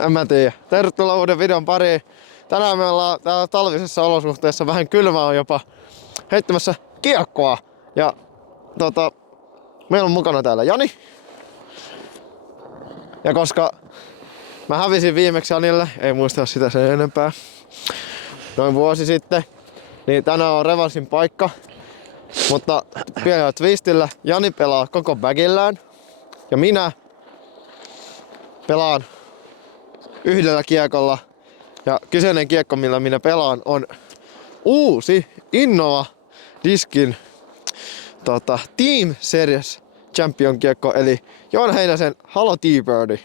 En mä tiedä. Tervetuloa uuden videon pariin. Tänään me ollaan täällä talvisessa olosuhteessa, vähän kylmä on jopa, heittämässä kiekkoa. Ja meillä on mukana täällä Jani. Ja koska mä hävisin viimeksi Janille, ei muista sitä sen enempää, noin vuosi sitten, niin tänään on revanssin paikka. Mutta pienellä twistillä Jani pelaa koko bagillään ja minä pelaan yhdellä kiekolla. Ja kyseinen kiekko, millä minä pelaan, on uusi Innova Diskin Team Series Champion kiekko, eli Joona Heinäsen Halo T-Birdi.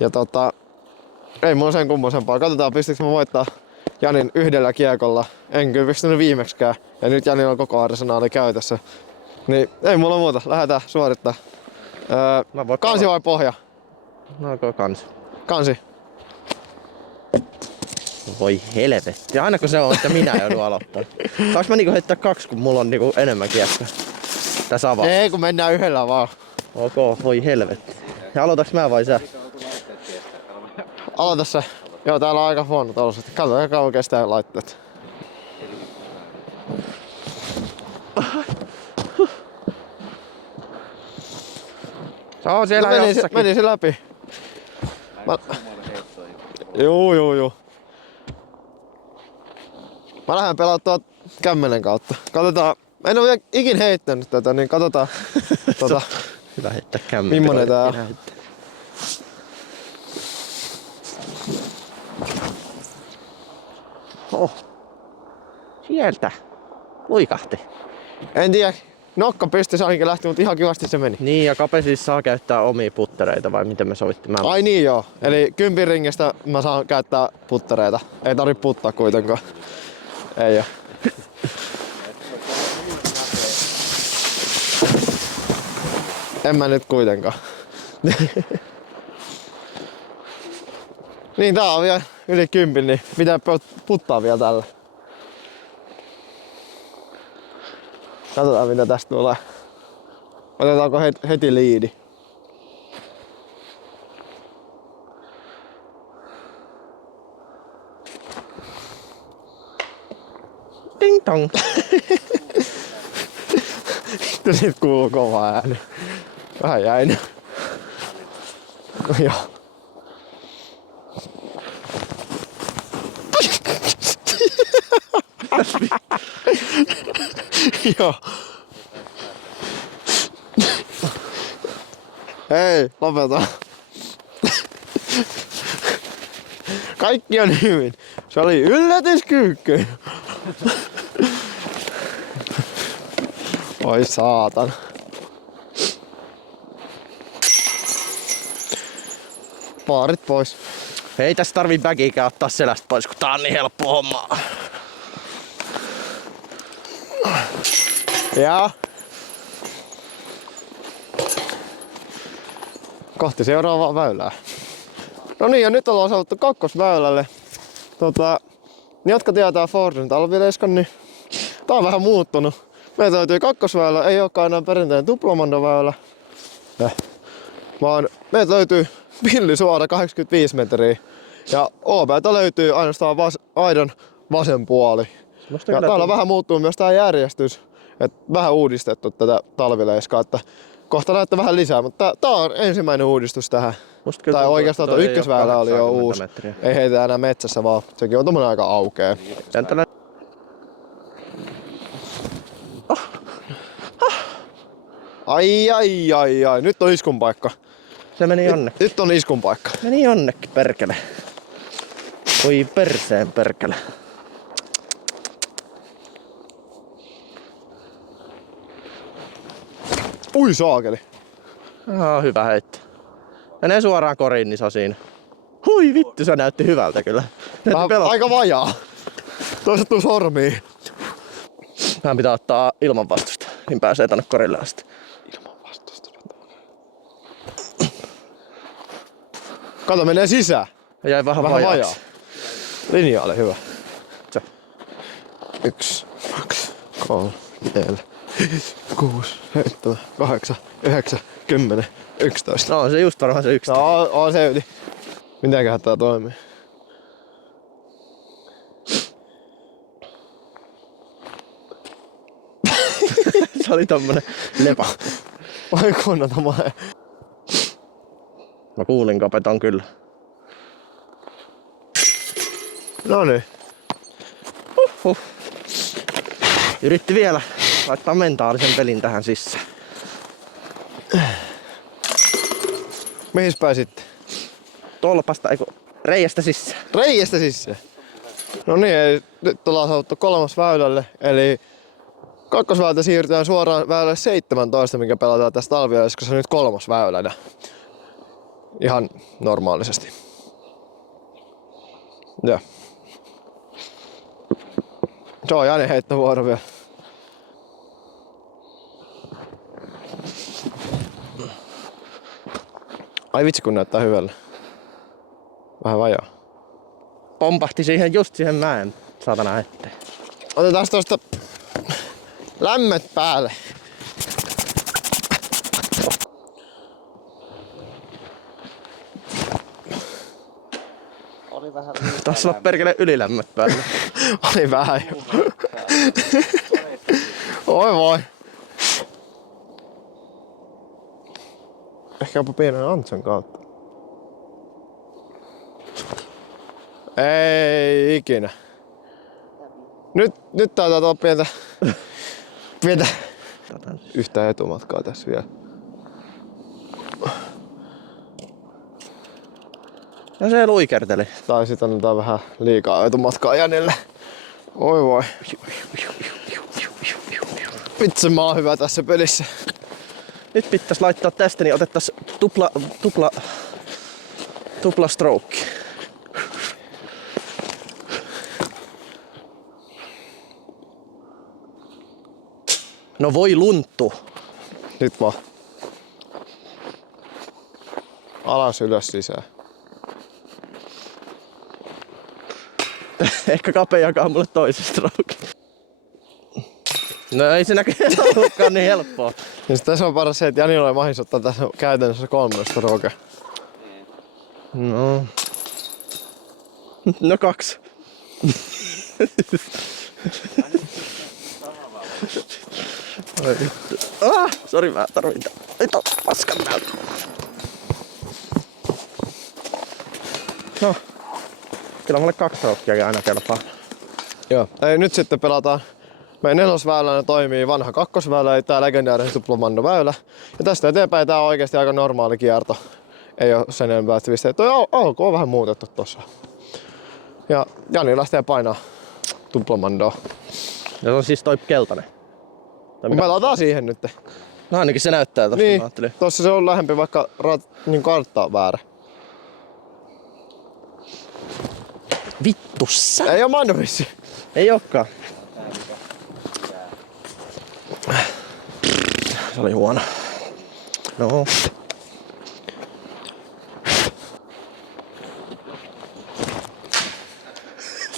Ja ei mulla sen kummosempaa. Katsotaan pystyykö mä voittaa Janin yhdellä kiekolla. En kyllä pystynyt viimeksikään. Ja nyt Janilla on koko arsenaali käytössä. Niin ei mulla muuta. Lähdetään suorittaa. Kansi vai pohja? No kansi. Kansi. Voi helvetti. Aina kun se on, että minä joudun aloittaa. Saanko mä niinku heittää kaksi, kun mulla on niinku enemmän kiekkoa? Tässä avaa. Ei, kun mennään yhdellä vaan. Ok, voi helvetti. Ja aloitaks mä vai sä? Aloita se. Joo, täällä on aika huonot olosuhteet. Katsotaan kauan kestää laitteet. Se on siellä jossakin. Meni se läpi. Juu. Mä lähden pelaa tuolta kämmenen kautta. Katsotaan. En oo vielä ikin heittänyt tätä, niin katsotaan. Hyvä heittää kämmenen. Mimmonen tää on? Oh. Sieltä. Luikahti. En tiedä. Nokka pystyssä ainakin lähti, mutta ihan kivasti se meni. Niin, ja Kape siis saa käyttää omia puttereita, vai miten me sovittiin? Ai niin joo. Eli 10 ringistä mä saan käyttää puttereita. Ei tarvi puttaa kuitenkaan. Ei oo. En mä nyt kuitenkaan. Niin tää on vielä yli 10, niin mitä puttaa vielä tällä? Katsotaan mitä tästä tulee. Otetaanko heti liidi? Ding dong. Nyt kuuluu kova ääni. Vähän jäin. Joo. Joo. Hei, lopeta. Kaikki on hyvin. Se oli yllätyskyykky. Oi saatan. Paarit pois. Ei tässä tarvii bagiikään ottaa selästä pois, kun tää on niin helppo homma. Ja kohti seuraavaa väylää. No niin, ja nyt ollaan saavuttu kakkosväylälle. Ne, jotka tietää Fordin talvileiskan, niin tää on vähän muuttunut. Meiltä löytyy kakkosväylä, ei olekaan enää perinteinen tuplamandoväylä. Vaan meiltä löytyy pillisuora 85 metriä. Ja OB:ltä löytyy ainoastaan aidan vasen puoli. Ja täällä vähän muuttuu myös tää järjestys. Et vähän uudistettu tätä talvileiskaa, että kohta näette vähän lisää, mutta tää on ensimmäinen uudistus tähän. Tai oikeastaan tuo ykkösväylä oli jo uusi. Metriä. Ei heitä enää metsässä, vaan sekin on tommonen aika aukea. Ai. Nyt on iskun paikka. Se meni jonnekin. Nyt on iskun paikka. Meni jonnekin, perkele. Oi perseen perkele. Ui saakeli. Hyvä heitto. Menee suoraan koriin, niin se on siinä. Hui vittu, se näytti hyvältä kyllä. Aika vajaa. Toiset tuu sormiin. Vähän pitää ottaa ilman vastusta, niin pääsee tänne korille asti. Ilman vastusta. Kato, menee sisään. Jäi vähän vajaa. Linja oli hyvä. 1, 2, 3, 4, 6, 7, 8, 9, 10, 11. No on se just varmaan se 11. No on se yli. Mitenköhän tää toimii? Se oli tommonen lepa. Vai kunnata Mä kuulin kapeton kyllä. Noniin. Yritti vielä laittaa mentaalisen pelin tähän sisään. Mihin päin sitten? Tolpasta, reiästä sisään. Reiästä sisään. No niin, eli nyt ollaan saavuttu 3. väylälle, eli kakkosväylältä siirrytään suoraan väylälle 17, mikä pelataan tästä talviaiskassa nyt 3. väylänä. Ihan normaalisesti. Joo. Se on Jani heittovuoro vielä. Ai vitsi kun näyttää hyvälle. Vähän vajaa. Pompahti just siihen mäen saatana eteen. Otetaan tosta lämmöt päälle. Taas olla perkele ylilämmöt päälle. Oli vähän jo. Oi voi. Ehkä jopa pienen Antson kautta. Ei ikinä. Nyt taitaa olla pientä yhtä etumatkaa tässä vielä. Ja se luikerteli. Tai sit annetaan vähän liikaa etumatkaa Janille. Oi voi. Vitsi mä oon hyvä tässä pelissä. Nyt pitäis laittaa tästä, niin otettais tupla stroke. No voi lunttu. Nyt vaan. Alas ylös sisään. Ehkä Kape jakaa mulle toisen stroke. No ei se näköjään ollutkaan niin helppoa. Ja sit tässä on paras se, että Janilla oli mahis ottaa tässä käytännössä 3 stroke. No. No 2. Sori mä tarvin paskan täältä. No. Kyllä mulle 2 strokea aina kelpaa. Joo. Ei, nyt sitten pelataan. Meidän 4. väylänä toimii vanha 2. väylä, eli tää legendaarinen tuplamando-väylä. Ja tästä eteenpäin tää on oikeesti aika normaali kierto. Ei oo sen enempää pisteitä. Toi alku on vähän muutettu tossa. Ja Jani lähtee painaa tuplamandoa. Ja se on siis toi keltainen. Pelataan siihen nyt. No ainakin se näyttää tosta, Niin, mä ajattelin. tossa se on lähempi vaikka niin kartta on väärä. Vittu sä! Ei oo manuvissi. Ei ookaan. Se oli huono. No.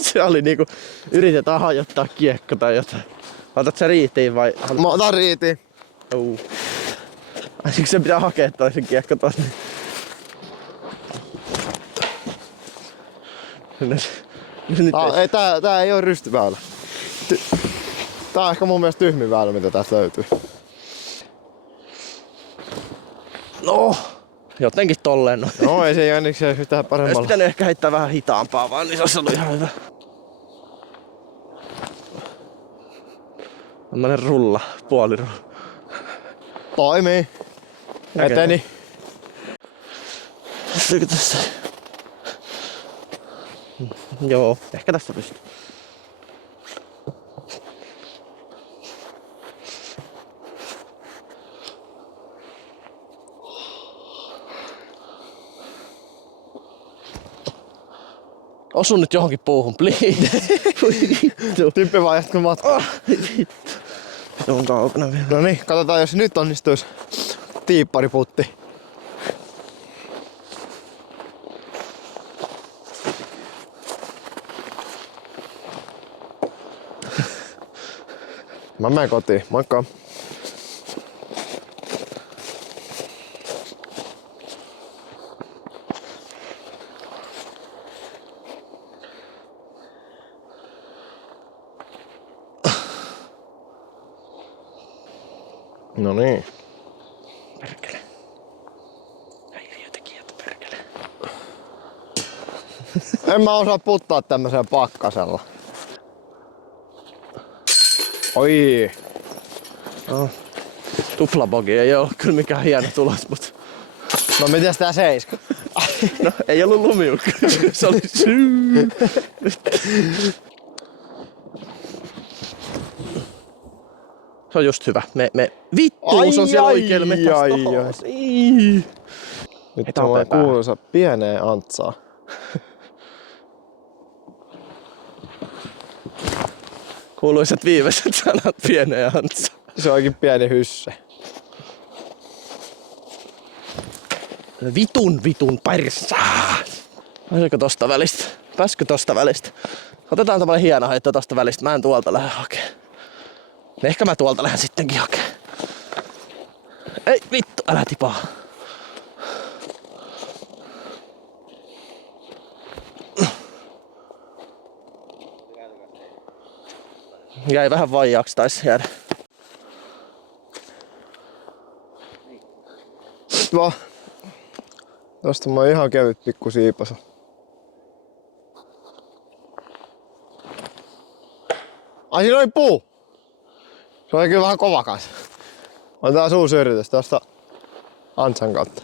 Se oli niinku, yritetään hajottaa kiekko tai jotain. Otat sä riitiin vai? Mä otan riitiin. Siksi se pitää hakea toisen kiekko tosta. Ei, tää ei oo rystyväylä. Tää on ehkä mun mielestä tyhmin väylä, mitä tästä löytyy. No, jotenkin tolleen no. No ei se Jannikseen yhtään Olisi paremmalla. pitänyt ehkä heittää vähän hitaampaa vaan, niin se olisi ollut ihan hyvä. Tällainen rulla, puolirulla. Toimii. Eteni. Pystyykö tässä? Joo, ehkä tässä pystyy. Osu nyt johonkin puuhun, please. Vittu. Tyyppi vaan jatkuu matkaa. Vittu. On kaukana vielä. No niin, katsotaan jos nyt onnistuis tiippariputti. Mä menen kotiin, moikka! No niin. Perkele. Häiriötekijät, perkele. En mä osaa puttaa tämmöisellä pakkasella. Oi. No. Tuplabogi ei oo kyllä mikään hieno tulos, mut... No mites tää 7? No ei ollut lumiukka. Se oli syy. Se on just hyvä. Vittu, se on siellä oikealla metässä tohos. Nyt on kuuluisa pieneen Antsaa. Kuuluisat viimeiset sanat pieneen Antsa. Se onkin pieni hysse. Vitun pärsää. Pääsikö tosta välistä? Pääskö tosta välistä? Otetaan tämmönen hieno heitto tosta välistä. Mä en tuolta lähde hakee. Ehkä mä tuolta lähden sittenkin hakee. Ei vittu, älä tipaa. Jäi vähän vaijaaksi, taisi jäädä. Tosta mä oon ihan kevyt pikku siipasu. Ai siinä oli puu! Se oli kyllä vähän kova kanssa. Otetaan uusi yritys tosta Antsan kautta.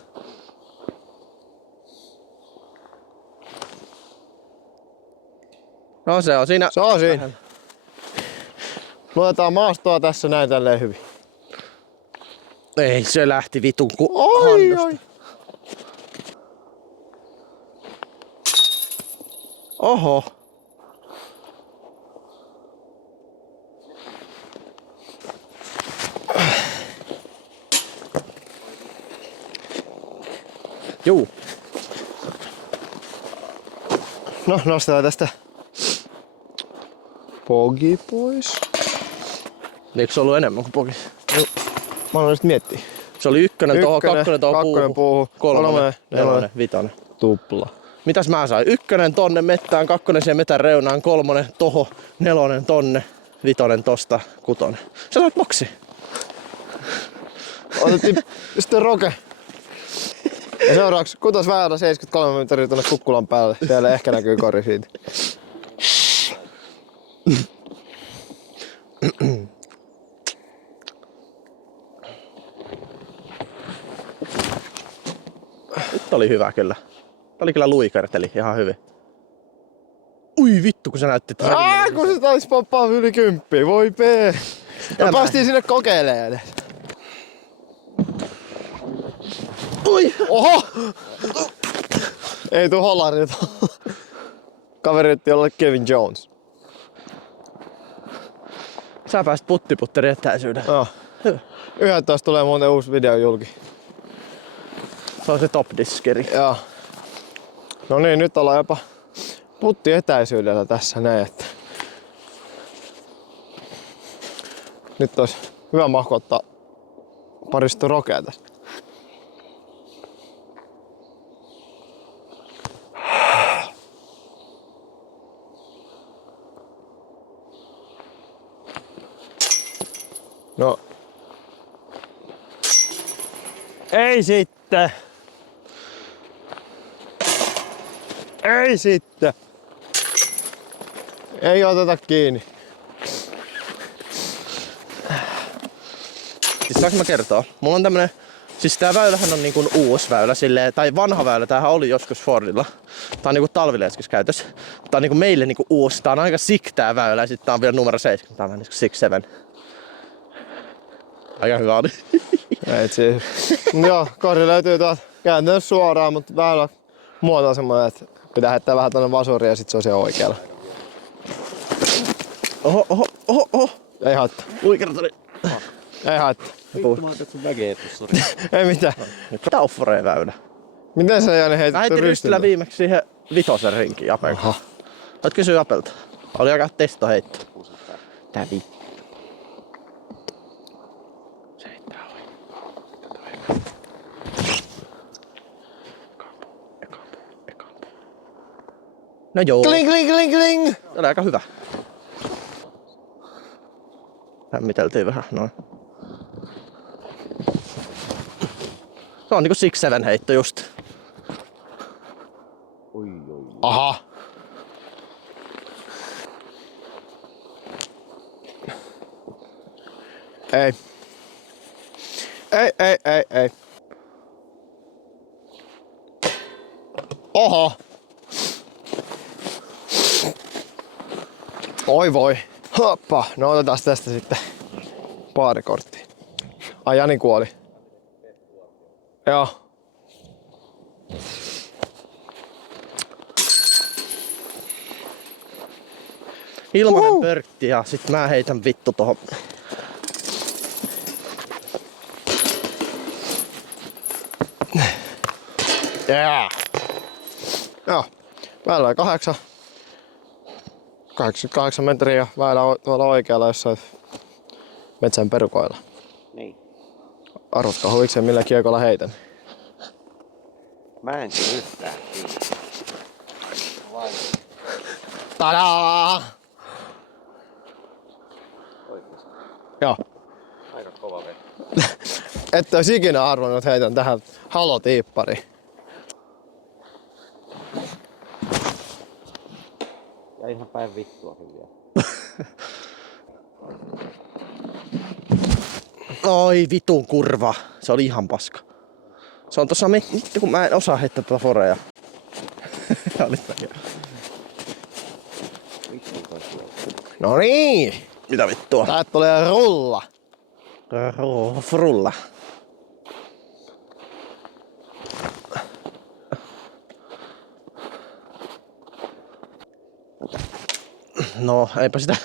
No se on siinä. Se on siinä. Luetaan maastoa tässä näin tälleen hyvin. Ei, se lähti vitun Oi, handosta. oi. Oho. Juu. No, nostetaan tästä pogi pois. Eikö se ollut enemmän kuin poki? Mä aloin sit miettiä. Se oli ykkönen tohon, kakkonen tohon kakkonen puuhun, kolmonen, nelonen, nelonen, vitonen. tupla. Mitäs mä sain? Ykkönen tonne mettään, kakkonen siihen metän reunaan, kolmonen tohon, nelonen tonne, vitonen tosta, kutonen. Sä sait boksi. Otettiin sitten roke. Ja seuraavaksi kutosväylä 73 metriä tuonne kukkulan päälle. Siellä ehkä näkyy kori siitä. Nyt oli hyvä kyllä. Tää oli kyllä luikerteli ihan hyvin. Ui vittu kun sä näyttit. Kun se taisi poppaa yli 10. Voi pee. Me päästiin sinne kokeilemaan edes. Ui! Oho! Ei tuu holarilta. Kaveri yritti olla Kevin Jones. Sä pääsit puttiputterin etäisyyden. Joo. 11 tulee muuten uusi video julki. Se on se top diskeri. Joo. No niin, nyt ollaan jopa putti etäisyydellä tässä näin, että nyt olisi hyvä mahku ottaa parista rokea tästä. No. Ei sitten. Ei sitten. Ei oteta kiinni. Siis saanko mä kertoa? Mulla on tämmönen, siis tää väylähän on niinku uusi väylä silleen, tai vanha väylä, tämähän oli joskus Fordilla. Tää on niinku talvileskis käytössä. Tää on niinku meille niinku uusi, tää on aika sick tää väylä ja sit tää on vielä numero 7, tää on vähän niinku 6-7. Aika hyvä oli. Ei siis. Joo, kori löytyy tuolta käytännössä suoraan, mutta väylä muoto on semmoinen, että pitää heittää vähän tonne vasuriin ja sit se on siellä oikealla. Oho. Ei haittaa. Luikerteli. Ei haittaa. Vittu mä katson väkeä tuossa. Ei mitään. Nyt on Taufforeen väylä. Miten sä Jani heitit Mä heitin rystillä viimeksi siihen vitosen rinkiin Apelta. Aha. Voit kysyä Apelta. Oli aika testoheitto. Tää vittu. Se heittää oikein. Eka puu. No joo. Kling, kling, kling, kling! Oli aika hyvä. Lämmiteltiin vähän, noin. Se on niinku 6-7 heitto just. Aha. Ei. Ei. Oho. Oi voi. Hoppa. No otetaan tästä sitten paarikortti. Ai Jani kuoli. Joo. Ilmanen pörtti ja sit mä heitän vittu tohon. Yeah. Joo. Väylä 88 metriä. Väylä on tuolla oikealla jossain metsän perukoilla. Niin. Arvatkaa huvikseen millä kiekolla heitän. Mä en tiedä yhtään. Tadaa! Oikeesti. Joo. Aika kova veto. Ette ois ikinä arvannut, että heitän tähän halotiippariin. Ja ihan päin vittuakin vielä. Oi vitun kurva. Se oli ihan paska. Se on tossa kun mä en osaa heittää tätä forea. Vittu toi siellä. No niin! Mitä vittua? Täältä tulee rulla. Frulla. No, eipä sitä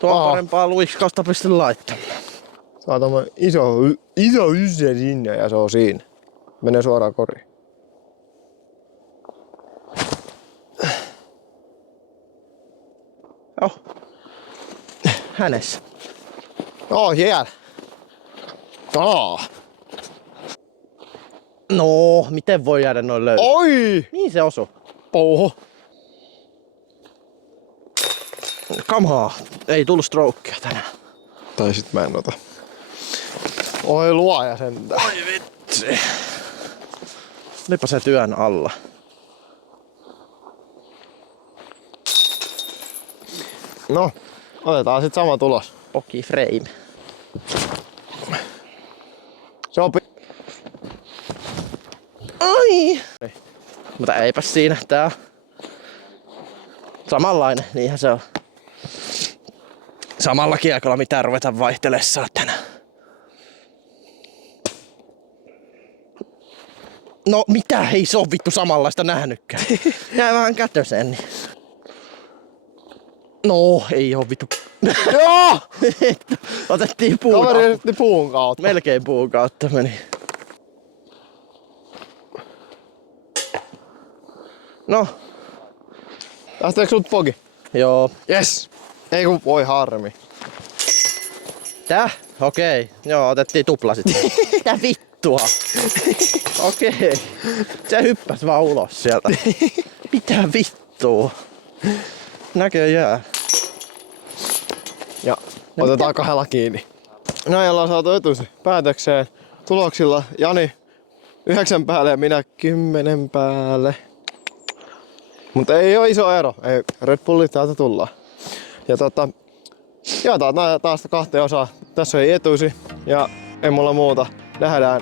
tuon parempaa luiskausta pysty laittamaan. Saa tommonen iso ysä sinne ja se on siinä. Menee suoraan koriin. Oh. Hänessä. No, siellä. No, miten voi jäädä noin löytää? Oi! Niin se osu. Oho. Come on. Ei tullut strokea tänään. Tai sit mä en ota. Oi luoja sentään. Oi vitsi. Olipa se työn alla. No, otetaan sit sama tulos. Poki frame. Sopi. Ai! Mutta eipä siinä. Tää on samanlainen. Niinhän se on. Samalla kiekolla mitään ruveta vaihtelemaan saatana. No mitä ei se oo vittu samanlaista nähnytkään. Jää vähän kätösen. Niin. No ei oo vittu. Joo! Otettiin puun Kaveri kautta. yritti puun kautta. Melkein puun kautta meni. No, Lähteekö sut poki? joo. Yes! Ei kun voi harmi. Tää? Okei. Joo, otettiin tupla sitten. Mitä vittua? Okei. Se hyppäs vaan ulos sieltä. Mitä vittua? Näköjään. Ja otetaan kahdella kiinni. Näin ollaan saatu etusi päätökseen. Tuloksilla Jani 9 päälle ja minä 10 päälle. Mutta ei oo iso ero. Ei, Red Bullit täältä tullaan. Ja jaetaan nää taas 2 osaa. Tässä ei etuisi ja ei mulla muuta. Nähdään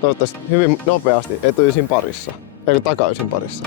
toivottavasti hyvin nopeasti etuisin parissa. Eikö takaisin parissa.